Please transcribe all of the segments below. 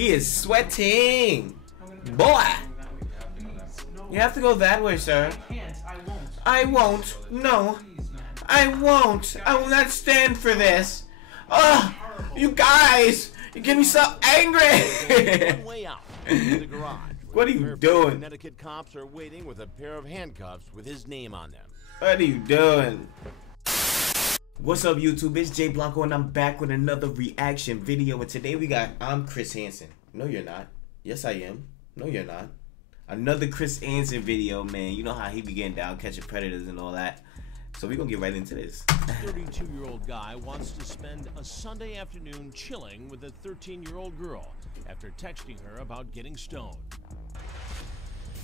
He is sweating. Boy! You have to go that way, sir. I won't. No. I won't. I will not stand for this. Oh, you guys! You get me so angry! One way out in the garage. What are you doing? Connecticut cops are waiting with a pair of handcuffs with his name on them. What are you doing? What's up, YouTube? It's Jay Blanco, and I'm back with another reaction video. And today I'm Chris Hansen. No, you're not. Yes, I am. No, you're not. Another Chris Hansen video, man. You know how he be getting down, catching predators and all that. So we're gonna get right into this. 32-year-old guy wants to spend a Sunday afternoon chilling with a 13-year-old girl after texting her about getting stoned.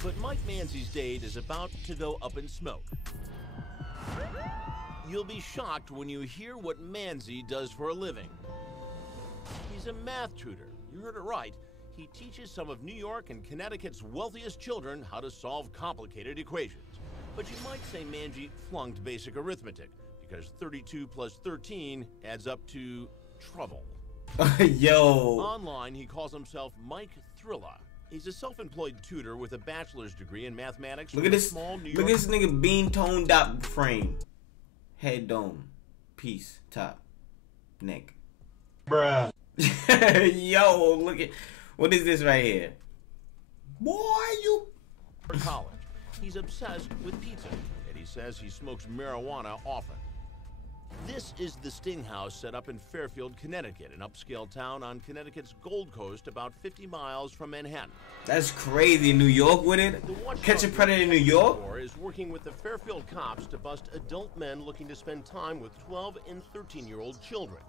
But Mike Manzi's date is about to go up in smoke. You'll be shocked when you hear what Manzi does for a living. He's a math tutor. You heard it right. He teaches some of New York and Connecticut's wealthiest children how to solve complicated equations. But you might say Manzi flunked basic arithmetic, because 32 plus 13 adds up to trouble. Yo. Online, he calls himself Mike Thrilla. He's a self-employed tutor with a bachelor's degree in mathematics. Look at this. Look at this nigga bean toned up frame. Head dome. Piece. Top. Neck. Bruh. Yo, look at. What is this right here? Boy, you. For college. He's obsessed with pizza, and he says he smokes marijuana often. This is the Sting House set up in Fairfield, Connecticut, an upscale town on Connecticut's Gold Coast, about 50 miles from Manhattan. That's crazy. New York with it? Catch a predator in New York? Is working with the Fairfield cops to bust adult men looking to spend time with 12 and 13-year-old children.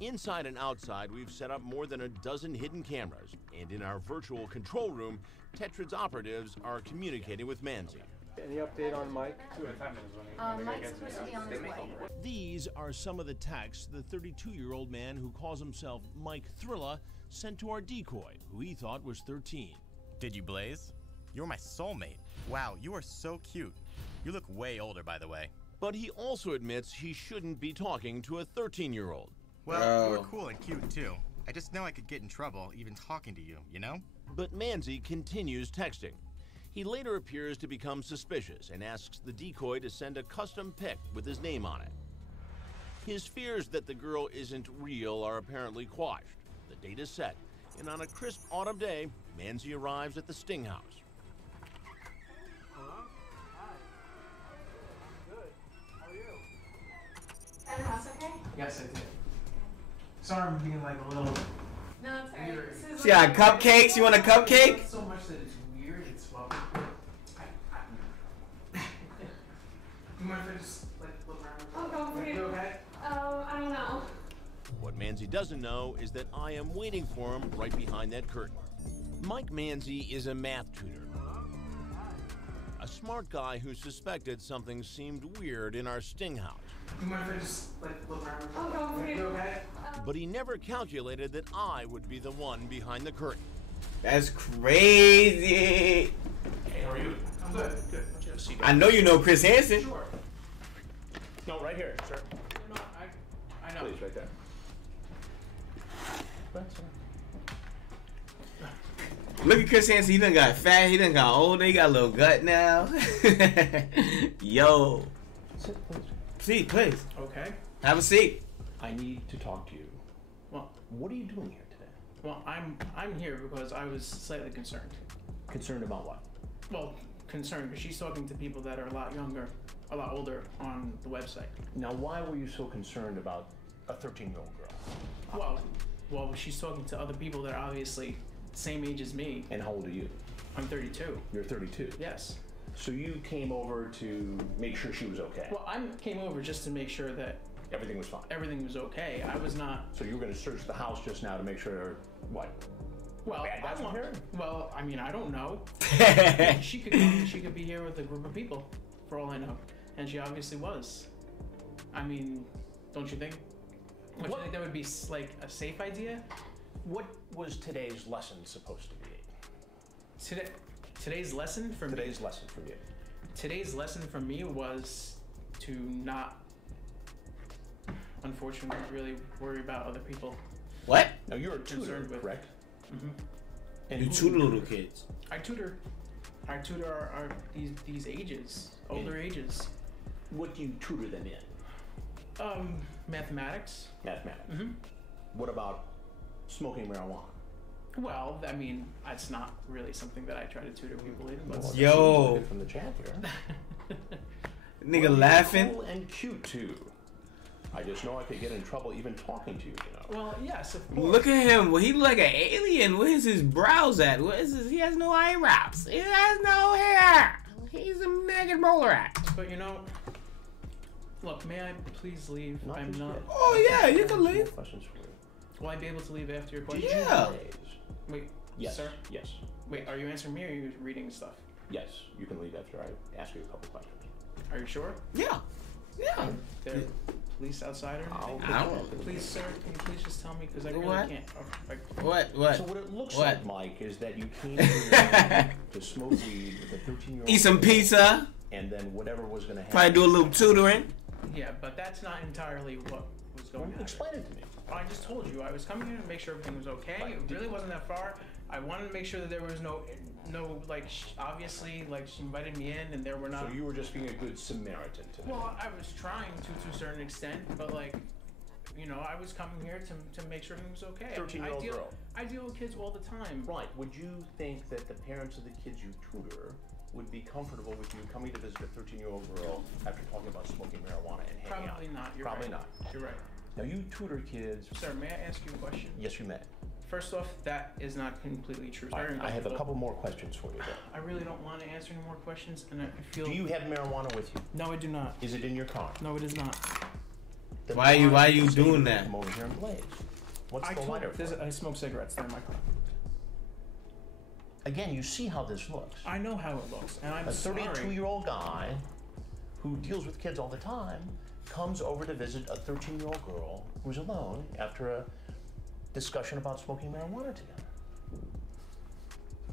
Inside and outside, we've set up more than a dozen hidden cameras, and in our virtual control room, Tetrad's operatives are communicating with Manzi. Any update on Mike? Mike's supposed to be on his way. These are some of the texts the 32-year-old man who calls himself Mike Thrilla sent to our decoy, who he thought was 13. Did you blaze? You're my soulmate. Wow, you are so cute. You look way older, by the way. But he also admits he shouldn't be talking to a 13-year-old. Well, you were cool and cute, too. I just know I could get in trouble even talking to you, you know? But Manzi continues texting. He later appears to become suspicious and asks the decoy to send a custom pic with his name on it. His fears that the girl isn't real are apparently quashed. The date is set, and on a crisp autumn day, Manzi arrives at the Sting House. Hello? Hi. Good. How are you? At the house, okay? Yes, I did. Sorry I'm being like a little... No, it's alright. She got cupcakes? You want a cupcake? It's so much that it's weird. It's well. You mind if I just like look around? Oh, go for it. You okay? Oh, I don't know. What Manzi doesn't know is that I am waiting for him right behind that curtain. Mike Manzi is a math tutor. A smart guy who suspected something seemed weird in our Sting House. You mind if I just like look around? Oh, go for it. You okay? But he never calculated that I would be the one behind the curtain. That's crazy. Hey, how are you? I'm good. Good. I know you know Chris Hansen. Sure. No, right here, sir. No, I know. Please, right there. Look at Chris Hansen. He done got fat. He done got older. He got a little gut now. Yo. Sit, please. Seat, please. Okay. Have a seat. I need to talk to you. Well, What are you doing here today? well, I'm here because I was slightly concerned. Concerned about what? Well, concerned because she's talking to people that are a lot younger, a lot older on the website. Now, why were you so concerned about a 13-year-old girl? Well, she's talking to other people that are obviously the same age as me. And how old are you? I'm 32. You're 32. Yes. So you came over to make sure she was okay. Well, I came over just to make sure that Everything was fine. everything was okay. I was not. So you were going to search the house just now to make sure what? Well, Bad guys were here? Well, I mean, I don't know. She could come, she could be here with a group of people, for all I know, and she obviously was. I mean, don't you think? Don't you think that would be like a safe idea? What was today's lesson supposed to be? Today's lesson for me. Today's lesson for you. Today's lesson for me was to not, unfortunately, really worry about other people. What? Now you're a tutor, Concerned with- correct? Mm-hmm. And You who tutor do you little kids. I tutor our these ages, older ages. What do you tutor them in? Mathematics. Mathematics. Mm-hmm. What about smoking marijuana? Well, I mean, it's not really something that I try to tutor people in, but Well, Yo. that's from the chat here. Nigga Well, laughing. you're cool and cute too. I just know I could get in trouble even talking to you. You know. well, yes, of course. Look at him. Well, he look like an alien. Where's his brows at? Where is his? He has no eyebrows. He has no hair. He's a naked roller act. But you know, look, may I please leave? Not I'm just not. yet. Oh yeah, you can Some more leave. questions for you. Will I be able to leave after your Did question? you Yeah. blaze? Wait, Yes. sir. Yes. Wait, are you answering me or are you reading stuff? Yes. You can leave after I ask you a couple questions. Are you sure? Yeah. Yeah. There police outside or I'll anything? I don't- Please, sir, can you please just tell me because I really What? can't. What? So what it looks What? like, Mike, is that you came here to smoke weed with a 13-year-old. Eat some pizza. And then whatever was going to happen. Probably do a little tutoring. Yeah, but that's not entirely what was going on. Explain it to me. I just told you I was coming here to make sure everything was okay. It really wasn't that far. I wanted to make sure that there was no like obviously like she invited me in and there were not. So you were just being a good Samaritan to me. Well, I was trying to a certain extent, but like, you know, I was coming here to make sure everything was okay. 13-year-old girl. I deal with kids all the time. Right. Would you think that the parents of the kids you tutor would be comfortable with you coming to visit a 13-year-old girl after talking about smoking marijuana and hanging out? Probably not. You're Probably right. not. You're right. Now you tutor kids. Sir, may I ask you a question? Yes, you may. First off, that is not completely true. I Very have a uncomfortable. couple more questions for you, though. I really don't want to answer any more questions, and I feel. Do you have marijuana with you? No, I do not. Is it in your car? No, it is not. Then Why are you say doing you that? Come over here and blaze. What's I the lighter for? I smoke cigarettes. They're in my car. Again, you see how this looks. I know how it looks, and I'm A sorry. 32-year-old guy who deals with kids all the time comes over to visit a 13-year-old girl who's alone after a discussion about smoking marijuana together.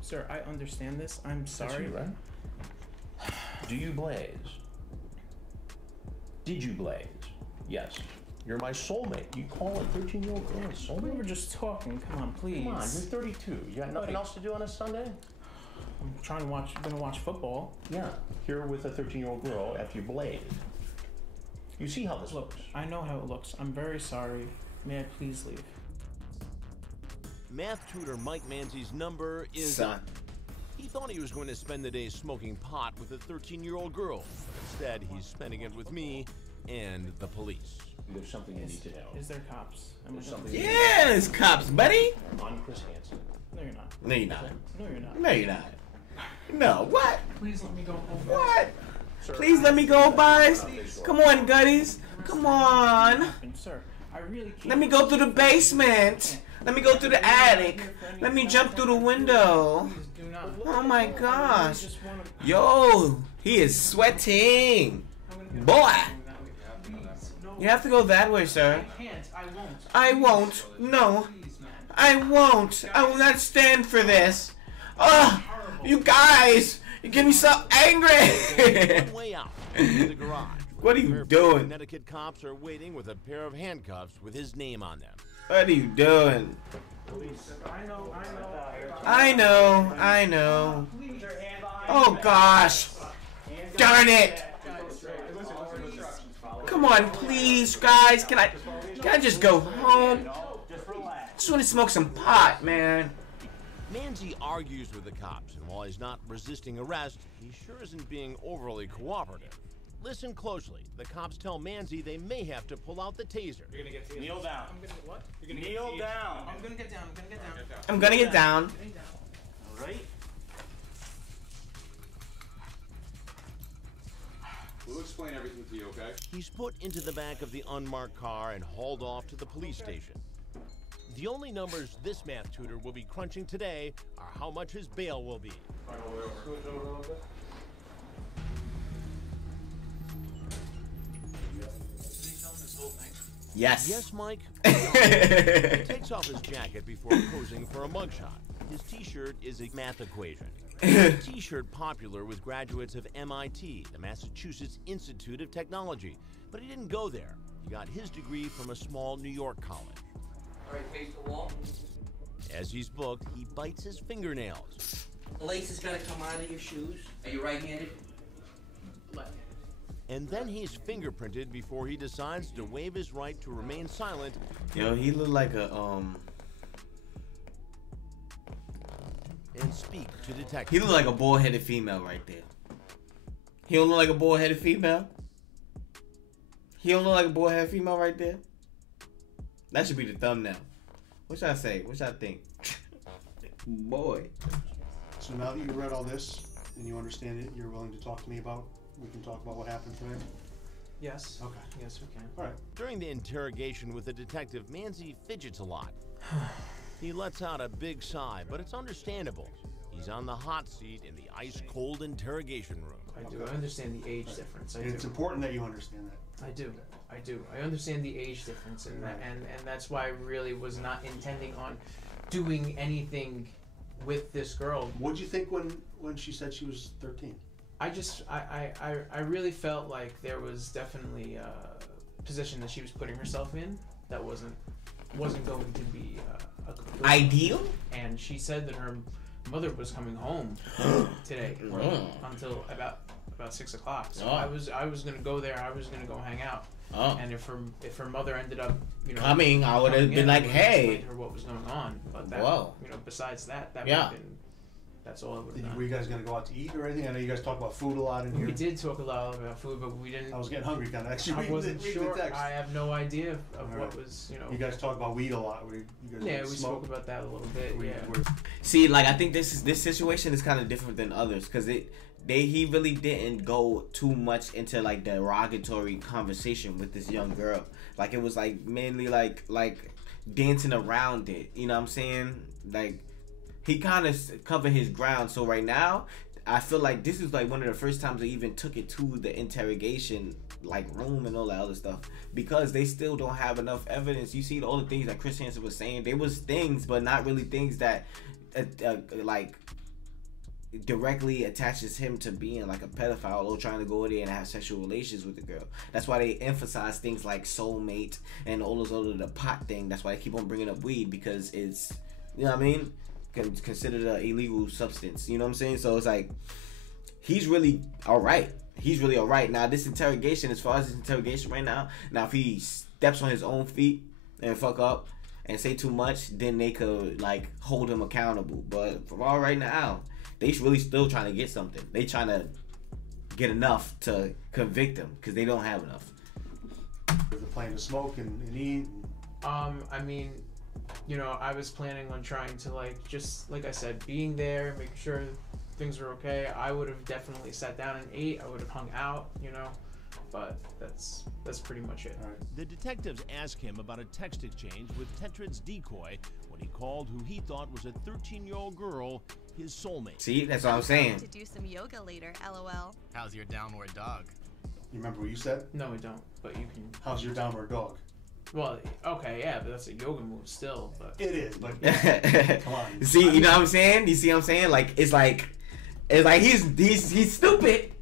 Sir, I understand this. I'm That's sorry. you, right? Do you blaze? Did you blaze? Yes. You're my soulmate. You call a 13-year-old girl a We soulmate? were just talking. Come on, please. Come on, you're 32. You got nothing else to do on a Sunday? I'm trying to watch. Gonna watch football. Yeah. Here with a 13-year-old girl after you blaze. You see how this looks. I know how it looks. I'm very sorry. May I please leave? Math tutor Mike Manzi's number is... Son. He thought he was going to spend the day smoking pot with a 13-year-old girl. But instead, he's spending it with me and the police. There's something you need to know. Is there cops? Am I There's gonna- something. Yeah, it's cops, buddy. I'm Chris Hansen. No, you're not. No, you're not. No, you're not. No, you're not. No, what? Please let me go home. What? Please let me go, boys. Come on, Gutties. Come on. And sir, I really can't. Let me go through the basement. Let me go through the attic. Let me jump through the window. Please do not. Oh my I really gosh. just wanna- Yo, he is sweating. I'm gonna get Boy. Please, no. You have to go that way, sir. I can't. I won't. I won't. No. Please, man. I won't. I will not stand for this. Ugh. You guys. You get me so angry. One way out, in the garage. What are A you pair of doing? Connecticut cops are waiting with a pair of handcuffs with his name on them. What are you doing? I know. I know. I know. Oh gosh. Darn it. Come on, please, guys. Can I just go home? Just want to smoke some pot, man. Manzi argues with the cops, and while he's not resisting arrest, he sure isn't being overly cooperative. Listen closely. The cops tell Manzi they may have to pull out the taser. You're gonna get Kneel down. I'm gonna what? Kneel down. I'm gonna get down. I'm gonna get down. I'm gonna get down. Getting down. All right. We'll explain everything to you, okay? He's put into the back of the unmarked car and hauled off to the police station. The only numbers this math tutor will be crunching today are how much his bail will be. Yes. Yes, Mike? He takes off his jacket before posing for a mugshot. His t-shirt is a math equation. A t-shirt popular with graduates of MIT, the Massachusetts Institute of Technology. But he didn't go there. He got his degree from a small New York college. All right, face the wall. As he's booked, he bites his fingernails. The lace has got to come out of your shoes. Are you right-handed? Left-handed. And then he's fingerprinted before he decides to waive his right to remain silent. Yo, he look like a And speak to detectives. He look like a bald-headed female right there. He don't look like a bald-headed female. He don't look like a bald-headed female right there. That should be the thumbnail. What should I say? What should I think? Boy. So now that you read all this and you understand it, you're willing to talk to me about. We can talk about what happened today. Yes. Okay. Yes, we can. All right. During the interrogation with the detective, Manzi fidgets a lot. He lets out a big sigh, but it's understandable. He's on the hot seat in the ice-cold interrogation room. I do. I understand the age difference. And it's important that you understand that. I do. I do. I understand the age difference, and and that's why I really was not intending on doing anything with this girl. What'd you think when she said she was 13? I really felt like there was definitely a position that she was putting herself in that wasn't going to be a good Ideal. And she said that her mother was coming home today until about 6 o'clock. So I was gonna go there. I was gonna go hang out. And if her mother ended up coming, I would have been like, hey, explain her what was going on. But that, besides that would have been. That's all I would have done. Were you guys going to go out to eat or anything? I know you guys talk about food a lot in here. We did talk a lot about food, but we didn't. I was getting hungry kind of. Actually, I wasn't sure. The text. I have no idea of what was, You guys talk about weed a lot. We spoke about that a little bit. See, like I think this situation is kind of different than others because he really didn't go too much into like derogatory conversation with this young girl. Like it was like mainly like dancing around it. You know what I'm saying? Like. He kind of covered his ground. So right now, I feel like this is like one of the first times they even took it to the interrogation like room and all that other stuff because they still don't have enough evidence. You see all the things that Chris Hansen was saying. There was things, but not really things that like directly attaches him to being like a pedophile or trying to go there and have sexual relations with the girl. That's why they emphasize things like soulmate and all those other the pot thing. That's why they keep on bringing up weed because it's, you know what I mean, considered an illegal substance. You know what I'm saying? So it's like he's really all right. He's really all right. Now this interrogation, as far as this interrogation right now, if he steps on his own feet and fuck up and say too much, then they could like hold him accountable. But for all right now, they really still trying to get something. They trying to get enough to convict him because they don't have enough. They're planning to smoke and eat. I mean, I was planning on trying to just like I said, being there, making sure things were okay. I would have definitely sat down and ate. I would have hung out, but that's pretty much it. Right. The detectives ask him about a text exchange with Tetrad's decoy when he called who he thought was a 13-year-old girl his soulmate. See, that's what I'm saying. To do some yoga later, LOL. How's your downward dog? You remember what you said? No, I don't. But you can. How's your downward dog? Well, okay, yeah, but that's a yoga move still. But it is, but come on. See, you know what I'm saying? You see what I'm saying? Like it's like he's stupid.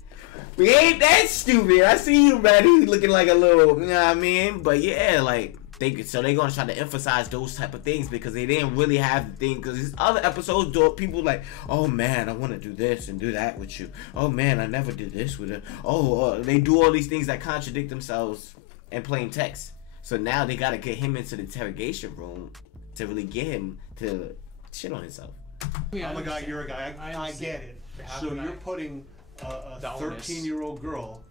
We ain't that stupid. I see you, man. He's looking like a little, you know what I mean? But yeah, like they're gonna try to emphasize those type of things because they didn't really have the thing. Because these other episodes, people like, oh man, I want to do this and do that with you. Oh man, I never did this with her. They do all these things that contradict themselves in plain text. So now they gotta get him into the interrogation room to really get him to shit on himself. Yeah, I'm a guy, you're a guy. I get it. So you're putting a 13-year-old girl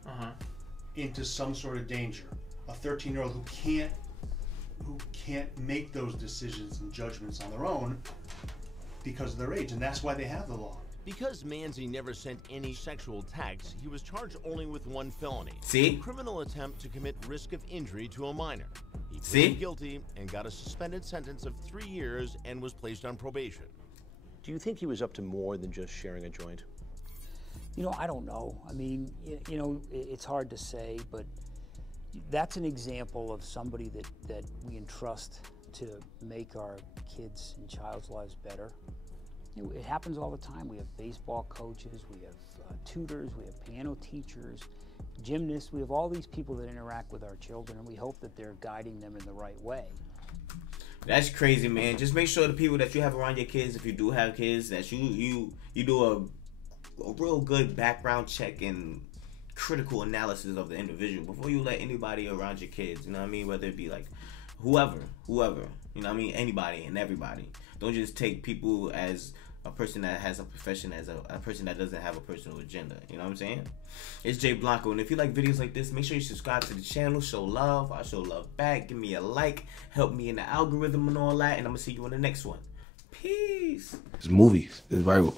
into some sort of danger. A 13-year-old who can't make those decisions and judgments on their own because of their age, and that's why they have the law. Because Manzi never sent any sexual texts, he was charged only with one felony. See? A criminal attempt to commit risk of injury to a minor. He See? pleaded guilty and got a suspended sentence of 3 years and was placed on probation. Do you think he was up to more than just sharing a joint? I don't know. I mean, it's hard to say, but that's an example of somebody that we entrust to make our kids' and child's lives better. It happens all the time. We have baseball coaches, we have tutors, we have piano teachers, gymnasts. We have all these people that interact with our children, and we hope that they're guiding them in the right way. That's crazy, man. Just make sure the people that you have around your kids, if you do have kids, that you do a real good background check and critical analysis of the individual before you let anybody around your kids. You know what I mean? Whether it be like whoever. You know what I mean? Anybody and everybody. Don't just take people as a person that has a profession as a person that doesn't have a personal agenda. You know what I'm saying? It's Jay Blanco, and if you like videos like this, make sure you subscribe to the channel, show love. I show love back. Give me a like, help me in the algorithm and all that, and I'm gonna see you in the next one. Peace. It's movies. It's viral.